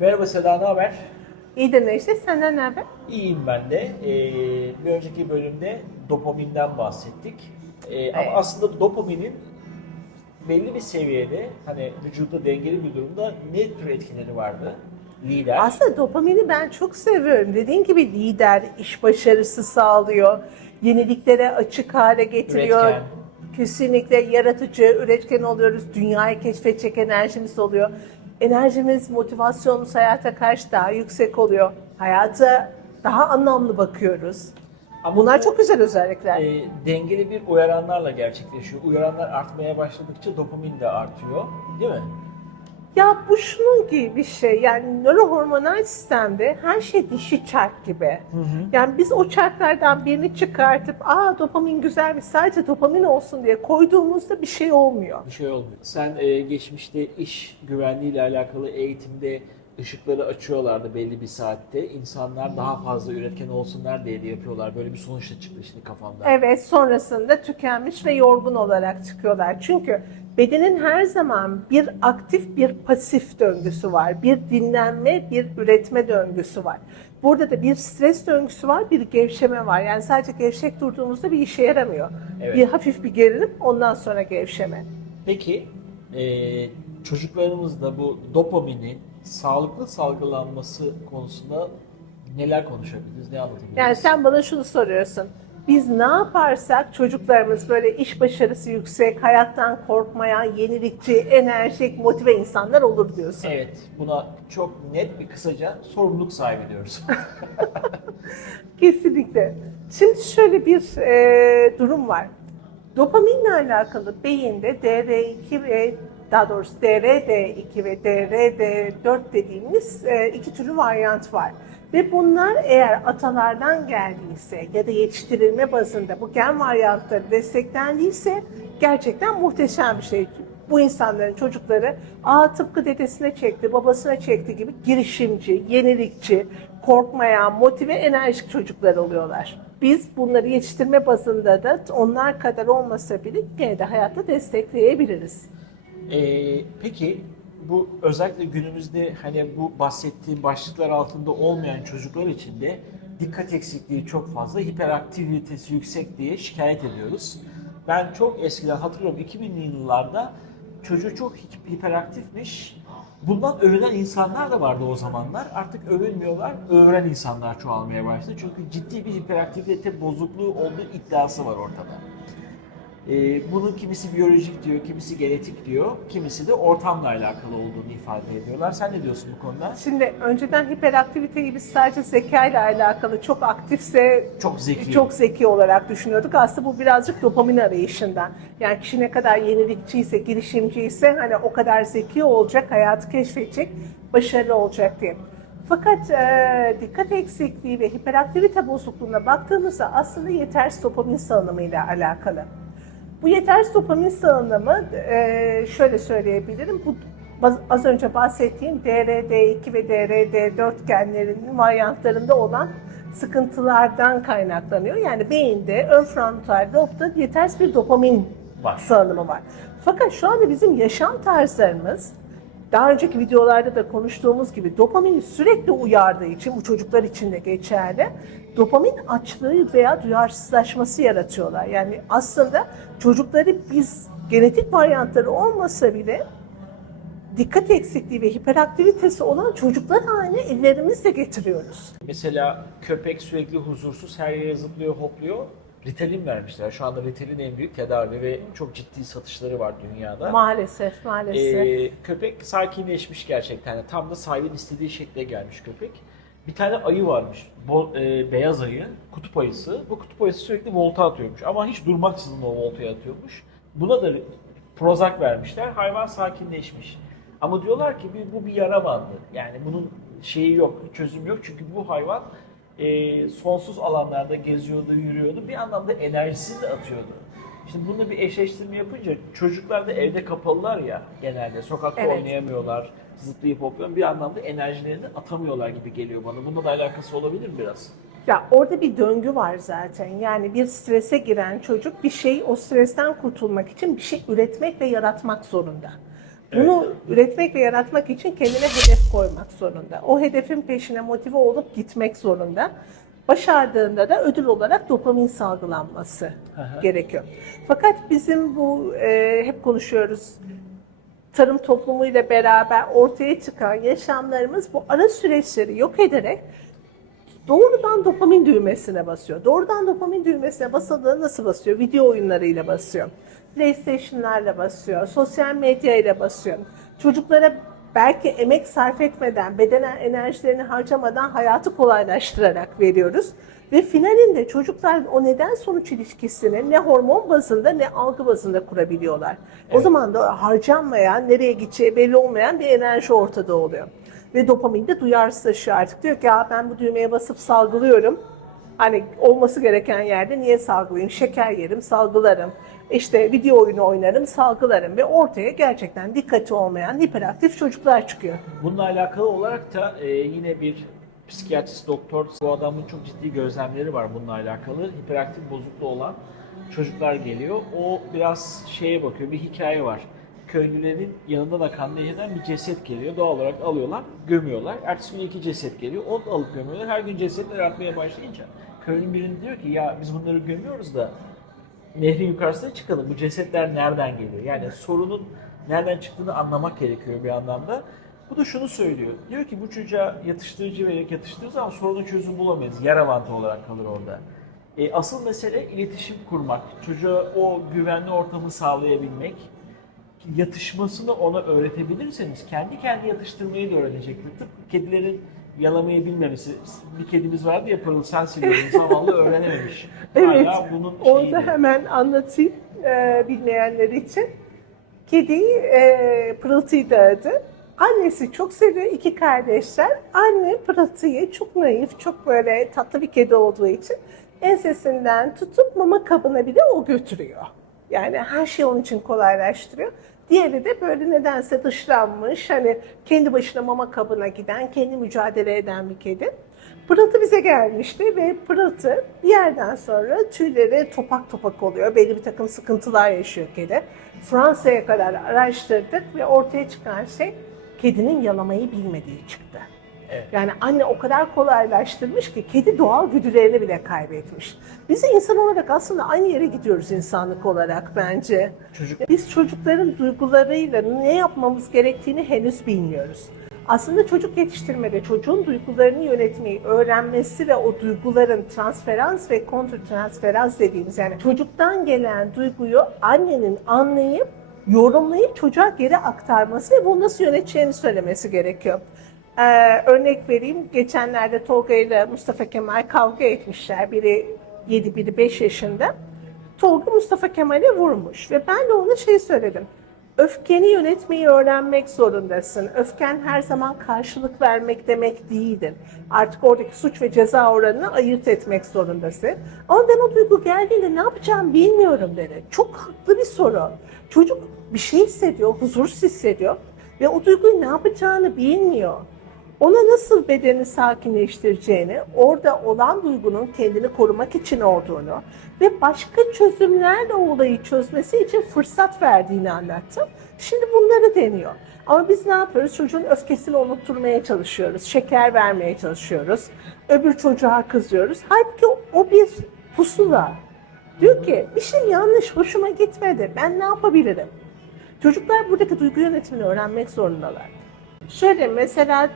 Merhaba Seda, ne haber? İyi de Necdet senden ne haber? İyiyim ben de. Ee, bir önceki bölümde dopaminden bahsettik. Ee, Ama Evet. aslında dopaminin belli bir seviyede, hani vücutta dengeli bir durumda ne tür etkileri vardı? Lider. Aslında dopamini ben çok seviyorum. Dediğin gibi lider, iş başarısı sağlıyor, yeniliklere açık hale getiriyor. Üretken. Kesinlikle yaratıcı, üretken oluyoruz. Dünyayı keşfedecek enerjimiz oluyor. Enerjimiz, motivasyonumuz hayata karşı daha yüksek oluyor. Hayata daha anlamlı bakıyoruz. Ama Bunlar bu, çok güzel özellikler. e, dengeli bir uyaranlarla gerçekleşiyor. Uyaranlar artmaya başladıkça dopamin de artıyor. Değil mi? Ya bu şunun gibi bir şey yani nörohormonal sistemde her şey dişi çark gibi. Yani biz o çarklardan birini çıkartıp aa dopamin güzelmiş sadece dopamin olsun diye koyduğumuzda bir şey olmuyor. Bir şey olmuyor. Sen e, geçmişte iş güvenliği ile alakalı eğitimde ışıkları açıyorlardı belli bir saatte. İnsanlar daha fazla üretken olsunlar diye de yapıyorlar. Böyle bir sonuç da çıktı şimdi kafamda. Evet sonrasında tükenmiş ve yorgun olarak çıkıyorlar. Çünkü bedenin her zaman bir aktif bir pasif döngüsü var. Bir dinlenme, bir üretme döngüsü var. Burada da bir stres döngüsü var, bir gevşeme var. Yani sadece gevşek durduğumuzda bir işe yaramıyor. Evet. Bir hafif bir gerilim, ondan sonra gevşeme. Peki e, çocuklarımızda bu dopaminin sağlıklı salgılanması konusunda neler konuşabiliriz, ne anlatabiliriz? Yani sen bana şunu soruyorsun. Biz ne yaparsak çocuklarımız böyle iş başarısı yüksek, hayattan korkmayan, yenilikçi, enerjik, motive insanlar olur diyorsun. Evet, buna çok net bir kısaca sorumluluk sahibi diyoruz. Kesinlikle. Şimdi şöyle bir e, durum var. Dopaminle alakalı beyinde DR2 ve daha doğrusu DRD2 ve DRD4 dediğimiz e, iki türlü varyant var. Ve bunlar eğer atalardan geldiyse ya da yetiştirilme bazında bu gen varyantları desteklendiyse gerçekten muhteşem bir şey. Bu insanların çocukları aa tıpkı dedesine çekti, babasına çekti gibi girişimci, yenilikçi, korkmayan, motive, enerjik çocuklar oluyorlar. Biz bunları yetiştirme bazında da onlar kadar olmasa bile gene de hayatta destekleyebiliriz. Ee, peki bu özellikle günümüzde hani bu bahsettiğim başlıklar altında olmayan çocuklar için de dikkat eksikliği çok fazla, hiperaktivitesi yüksek diye şikayet ediyoruz. Ben çok eskiden hatırlıyorum 2000'li yıllarda çocuğu çok hi- hiperaktifmiş. Bundan övünen insanlar da vardı o zamanlar. Artık övünmüyorlar, övünen insanlar çoğalmaya başladı. Çünkü ciddi bir hiperaktivite bozukluğu olduğu iddiası var ortada. Ee, bunun kimisi biyolojik diyor, kimisi genetik diyor, kimisi de ortamla alakalı olduğunu ifade ediyorlar. Sen ne diyorsun bu konuda? Şimdi önceden hiperaktiviteyi biz sadece zeka ile alakalı çok aktifse Çok zeki. çok zeki olarak düşünüyorduk. Aslında bu birazcık dopamin arayışından. Yani kişi ne kadar yenilikçiyse, girişimciyse hani o kadar zeki olacak, hayatı keşfedecek, başarılı olacak diye. Fakat e, dikkat eksikliği ve hiperaktivite bozukluğuna baktığımızda aslında yetersiz dopamin salınımı ile alakalı. Bu yetersiz dopamin salınımı e, şöyle söyleyebilirim. Bu az önce bahsettiğim DRD2 ve DRD4 genlerinin varyantlarında olan sıkıntılardan kaynaklanıyor. Yani beyinde ön frontal lobda yetersiz bir dopamin Var. salınımı var. Fakat şu anda bizim yaşam tarzlarımız daha önceki videolarda da konuştuğumuz gibi dopamini sürekli uyardığı için bu çocuklar için de geçerli. Dopamin açlığı veya duyarsızlaşması yaratıyorlar. Yani aslında çocukları biz genetik varyantları olmasa bile dikkat eksikliği ve hiperaktivitesi olan çocuklar haline ellerimizle getiriyoruz. Mesela köpek sürekli huzursuz, her yere zıplıyor, hopluyor. Ritalin vermişler. Şu anda Ritalin en büyük tedavi ve çok ciddi satışları var dünyada. Maalesef, maalesef. Ee, köpek sakinleşmiş gerçekten. Yani tam da sahibin istediği şekle gelmiş köpek. Bir tane ayı varmış. Bo- e, beyaz ayı, kutup ayısı. Bu kutup ayısı sürekli volta atıyormuş. Ama hiç durmaksızın o voltayı atıyormuş. Buna da Prozac vermişler. Hayvan sakinleşmiş. Ama diyorlar ki bu bir yara bandı. Yani bunun şeyi yok, çözüm yok. Çünkü bu hayvan e, sonsuz alanlarda geziyordu, yürüyordu. Bir anlamda enerjisini de atıyordu. Şimdi bununla bir eşleştirme yapınca çocuklar da evde kapalılar ya genelde. Sokakta Evet. oynayamıyorlar, zıplayıp hopluyor. Bir anlamda enerjilerini atamıyorlar gibi geliyor bana. Bununla da alakası olabilir mi biraz? Ya orada bir döngü var zaten. Yani bir strese giren çocuk bir şey o stresten kurtulmak için bir şey üretmek ve yaratmak zorunda. Bunu üretmek ve yaratmak için kendine hedef koymak zorunda. O hedefin peşine motive olup gitmek zorunda. Başardığında da ödül olarak dopamin salgılanması gerekiyor. Fakat bizim bu e, hep konuşuyoruz tarım toplumuyla beraber ortaya çıkan yaşamlarımız bu ara süreçleri yok ederek doğrudan dopamin düğmesine basıyor. Doğrudan dopamin düğmesine basıldığında nasıl basıyor? Video oyunlarıyla basıyor. PlayStation'larla basıyor. Sosyal medya ile basıyor. Çocuklara belki emek sarf etmeden, beden enerjilerini harcamadan hayatı kolaylaştırarak veriyoruz. Ve finalinde çocuklar o neden sonuç ilişkisini ne hormon bazında ne algı bazında kurabiliyorlar. O Evet. zaman da harcanmayan, nereye gideceği belli olmayan bir enerji ortada oluyor. Ve dopamin de duyarsızlaşıyor artık. Diyor ki ya ben bu düğmeye basıp salgılıyorum. Hani olması gereken yerde niye salgılayayım? Şeker yerim, salgılarım. İşte video oyunu oynarım, salgılarım. Ve ortaya gerçekten dikkati olmayan hiperaktif çocuklar çıkıyor. Bununla alakalı olarak da e, yine bir psikiyatrist doktor, bu adamın çok ciddi gözlemleri var bununla alakalı. Hiperaktif bozukluğu olan çocuklar geliyor. O biraz şeye bakıyor, bir hikaye var. Köylülerin yanında da kan eden bir ceset geliyor. Doğal olarak alıyorlar, gömüyorlar. Ertesi gün iki ceset geliyor, onu da alıp gömüyorlar. Her gün cesetler artmaya başlayınca köylünün biri diyor ki ya biz bunları gömüyoruz da nehrin yukarısına çıkalım. Bu cesetler nereden geliyor? Yani sorunun nereden çıktığını anlamak gerekiyor bir anlamda. Bu da şunu söylüyor. Diyor ki bu çocuğa yatıştırıcı vererek yatıştırırız ama sorunun çözümü bulamayız. Yer avantı olarak kalır orada. E, asıl mesele iletişim kurmak. Çocuğa o güvenli ortamı sağlayabilmek. Yatışmasını ona öğretebilirseniz kendi kendi yatıştırmayı da öğrenecektir. Tıpkı kedilerin yalamayı bilmemesi. Bir kedimiz vardı ya Pırıl sen siliyordun. Zavallı öğrenememiş. Evet. Hala bunun Onu da hemen anlatayım e, bilmeyenler için. Kediyi e, Pırıltı'yı da adı. Annesi çok seviyor iki kardeşler. Anne Pırıltı'yı çok naif, çok böyle tatlı bir kedi olduğu için ensesinden tutup mama kabına bile o götürüyor. Yani her şey onun için kolaylaştırıyor. Diğeri de böyle nedense dışlanmış, hani kendi başına mama kabına giden, kendi mücadele eden bir kedi. Pırıltı bize gelmişti ve pırıltı bir yerden sonra tüyleri topak topak oluyor. Belli bir takım sıkıntılar yaşıyor kedi. Fransa'ya kadar araştırdık ve ortaya çıkan şey kedinin yalamayı bilmediği çıktı. Evet. Yani anne o kadar kolaylaştırmış ki kedi doğal güdülerini bile kaybetmiş. Biz insan olarak aslında aynı yere gidiyoruz insanlık olarak bence. Çocuk Biz çocukların duygularıyla ne yapmamız gerektiğini henüz bilmiyoruz. Aslında çocuk yetiştirmede çocuğun duygularını yönetmeyi öğrenmesi ve o duyguların transferans ve kontrtransferans dediğimiz yani çocuktan gelen duyguyu annenin anlayıp yorumlayıp çocuğa geri aktarması ve bunu nasıl yöneteceğini söylemesi gerekiyor. Ee, örnek vereyim. Geçenlerde Tolga ile Mustafa Kemal kavga etmişler. Biri 7, biri 5 yaşında. Tolga Mustafa Kemal'e vurmuş ve ben de ona şey söyledim. Öfkeni yönetmeyi öğrenmek zorundasın. Öfken her zaman karşılık vermek demek değildir. Artık oradaki suç ve ceza oranını ayırt etmek zorundasın. Ama ben o duygu geldiğinde ne yapacağımı bilmiyorum dedi. Çok haklı bir soru. Çocuk bir şey hissediyor, huzursuz hissediyor ve o duyguyu ne yapacağını bilmiyor ona nasıl bedeni sakinleştireceğini, orada olan duygunun kendini korumak için olduğunu ve başka çözümlerle olayı çözmesi için fırsat verdiğini anlattım. Şimdi bunları deniyor. Ama biz ne yapıyoruz? Çocuğun öfkesini unutturmaya çalışıyoruz. Şeker vermeye çalışıyoruz. Öbür çocuğa kızıyoruz. Halbuki o bir pusula. Diyor ki bir şey yanlış, hoşuma gitmedi. Ben ne yapabilirim? Çocuklar buradaki duygu yönetimini öğrenmek zorundalar. Şöyle mesela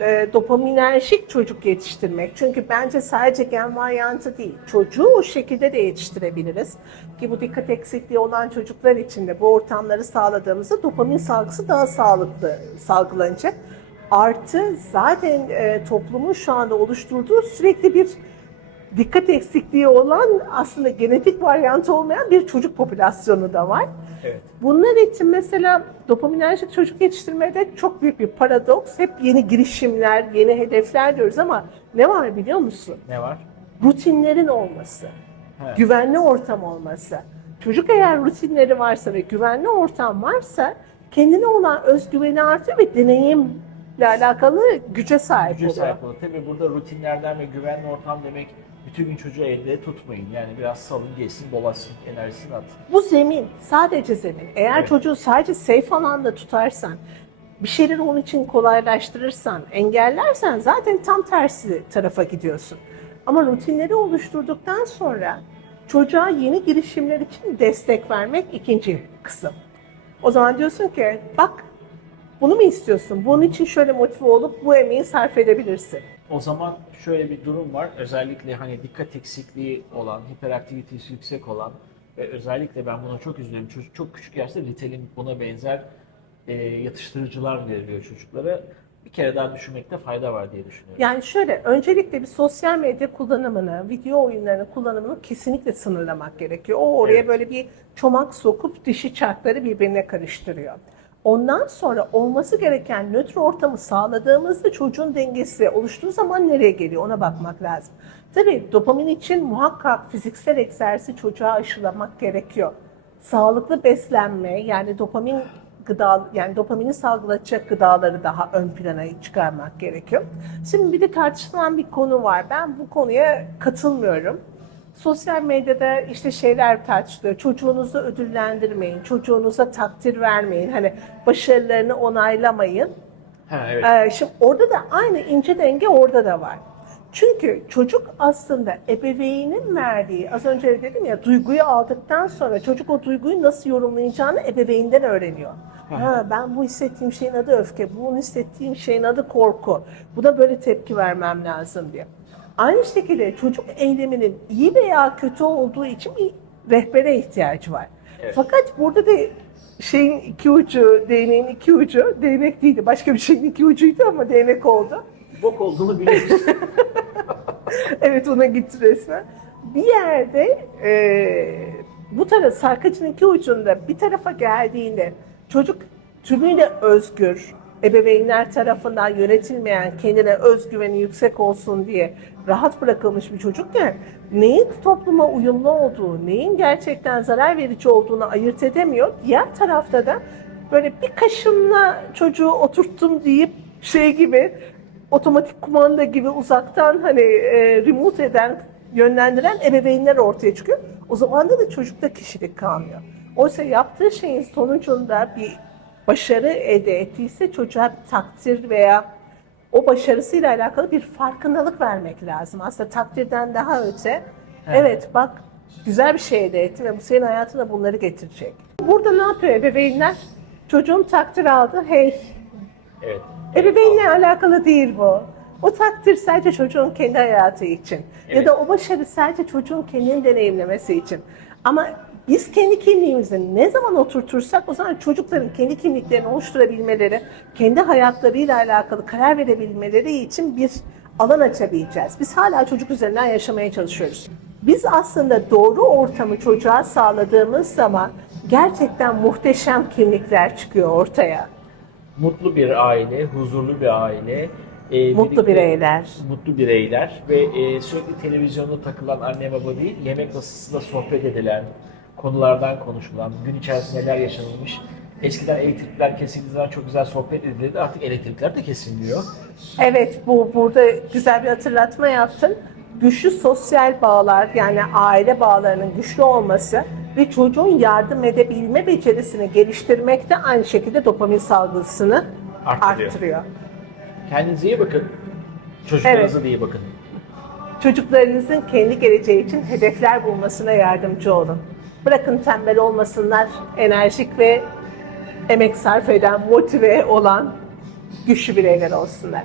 e, dopaminerjik çocuk yetiştirmek. Çünkü bence sadece gen varyantı değil. Çocuğu o şekilde de yetiştirebiliriz. Ki bu dikkat eksikliği olan çocuklar için de bu ortamları sağladığımızda dopamin salgısı daha sağlıklı salgılanacak. Artı zaten e, toplumun şu anda oluşturduğu sürekli bir dikkat eksikliği olan aslında genetik varyantı olmayan bir çocuk popülasyonu da var. Evet. Bunlar için mesela dopaminerjik çocuk yetiştirmede çok büyük bir paradoks. Hep yeni girişimler, yeni hedefler diyoruz ama ne var biliyor musun? Ne var? Rutinlerin olması, Evet. güvenli ortam olması. Çocuk eğer rutinleri varsa ve güvenli ortam varsa kendine olan özgüveni artıyor ve deneyimle alakalı güce sahip Güce oluyor. sahip olur. Tabii burada rutinlerden ve güvenli ortam demek bütün gün çocuğu elde tutmayın. Yani biraz salın, geçsin, dolaşsın, enerjisini atın. Bu zemin, sadece zemin. Eğer Evet. çocuğu sadece safe alanda tutarsan, bir şeyleri onun için kolaylaştırırsan, engellersen zaten tam tersi tarafa gidiyorsun. Ama rutinleri oluşturduktan sonra çocuğa yeni girişimler için destek vermek ikinci kısım. O zaman diyorsun ki bak bunu mu istiyorsun? Bunun için şöyle motive olup bu emeği sarf edebilirsin. O zaman şöyle bir durum var. Özellikle hani dikkat eksikliği olan, hiperaktivitesi yüksek olan ve özellikle ben buna çok üzülüyorum. Çocuk çok küçük yaşta Ritalin buna benzer e, yatıştırıcılar veriliyor çocuklara. Bir kere daha düşünmekte fayda var diye düşünüyorum. Yani şöyle, öncelikle bir sosyal medya kullanımını, video oyunlarının kullanımını kesinlikle sınırlamak gerekiyor. O oraya Evet. böyle bir çomak sokup dişi çarkları birbirine karıştırıyor. Ondan sonra olması gereken nötr ortamı sağladığımızda çocuğun dengesi oluştuğu zaman nereye geliyor ona bakmak lazım. Tabii dopamin için muhakkak fiziksel egzersizi çocuğa aşılamak gerekiyor. Sağlıklı beslenme yani dopamin gıda yani dopamini salgılatacak gıdaları daha ön plana çıkarmak gerekiyor. Şimdi bir de tartışılan bir konu var. Ben bu konuya katılmıyorum. Sosyal medyada işte şeyler tartışılıyor. Çocuğunuzu ödüllendirmeyin, çocuğunuza takdir vermeyin. Hani başarılarını onaylamayın. Ha, evet. Ee, şimdi orada da aynı ince denge orada da var. Çünkü çocuk aslında ebeveynin verdiği, az önce dedim ya duyguyu aldıktan sonra çocuk o duyguyu nasıl yorumlayacağını ebeveynden öğreniyor. Ha, ben bu hissettiğim şeyin adı öfke, bu hissettiğim şeyin adı korku. Buna böyle tepki vermem lazım diye. Aynı şekilde çocuk eyleminin iyi veya kötü olduğu için bir rehbere ihtiyacı var. Evet. Fakat burada da şeyin iki ucu, değneğin iki ucu, değnek değildi. Başka bir şeyin iki ucuydu ama değnek oldu. Bok olduğunu biliyoruz. evet ona gitti resmen. Bir yerde e, bu taraf sarkacın iki ucunda bir tarafa geldiğinde çocuk tümüyle özgür, ebeveynler tarafından yönetilmeyen, kendine özgüveni yüksek olsun diye rahat bırakılmış bir çocukken neyin topluma uyumlu olduğu, neyin gerçekten zarar verici olduğunu ayırt edemiyor. Diğer tarafta da böyle bir kaşımla çocuğu oturttum deyip şey gibi otomatik kumanda gibi uzaktan hani e, remote eden, yönlendiren ebeveynler ortaya çıkıyor. O zaman da çocukta kişilik kalmıyor. Oysa yaptığı şeyin sonucunda bir başarı elde ettiyse çocuğa bir takdir veya o başarısıyla alakalı bir farkındalık vermek lazım. Aslında takdirden daha öte, evet, bak güzel bir şey elde ettin ve bu senin hayatına bunları getirecek. Burada ne yapıyor ebeveynler? Çocuğum takdir aldı, hey evet. Ebeveynle alakalı değil bu. O takdir sadece çocuğun kendi hayatı için. Ya Evet. da o başarı sadece çocuğun kendini deneyimlemesi için. Ama biz kendi kimliğimizi ne zaman oturtursak o zaman çocukların kendi kimliklerini oluşturabilmeleri, kendi hayatlarıyla alakalı karar verebilmeleri için bir alan açabileceğiz. Biz hala çocuk üzerinden yaşamaya çalışıyoruz. Biz aslında doğru ortamı çocuğa sağladığımız zaman gerçekten muhteşem kimlikler çıkıyor ortaya. Mutlu bir aile, huzurlu bir aile. e, Mutlu birlikte- bireyler. Mutlu bireyler ve e, sürekli televizyonda takılan anne baba değil, yemek masasında sohbet edilen, konulardan konuşulan, gün içerisinde neler yaşanılmış. Eskiden elektrikler kesildiği zaman çok güzel sohbet edilirdi. Artık elektrikler de kesilmiyor. Evet, bu burada güzel bir hatırlatma yaptın. Güçlü sosyal bağlar yani aile bağlarının güçlü olması ve çocuğun yardım edebilme becerisini geliştirmek de aynı şekilde dopamin salgısını Arttırıyor. arttırıyor. Kendinize iyi bakın. Çocuklarınıza da iyi bakın. Çocuklarınızın kendi geleceği için hedefler bulmasına yardımcı olun. Bırakın tembel olmasınlar, enerjik ve emek sarf eden, motive olan güçlü bireyler olsunlar.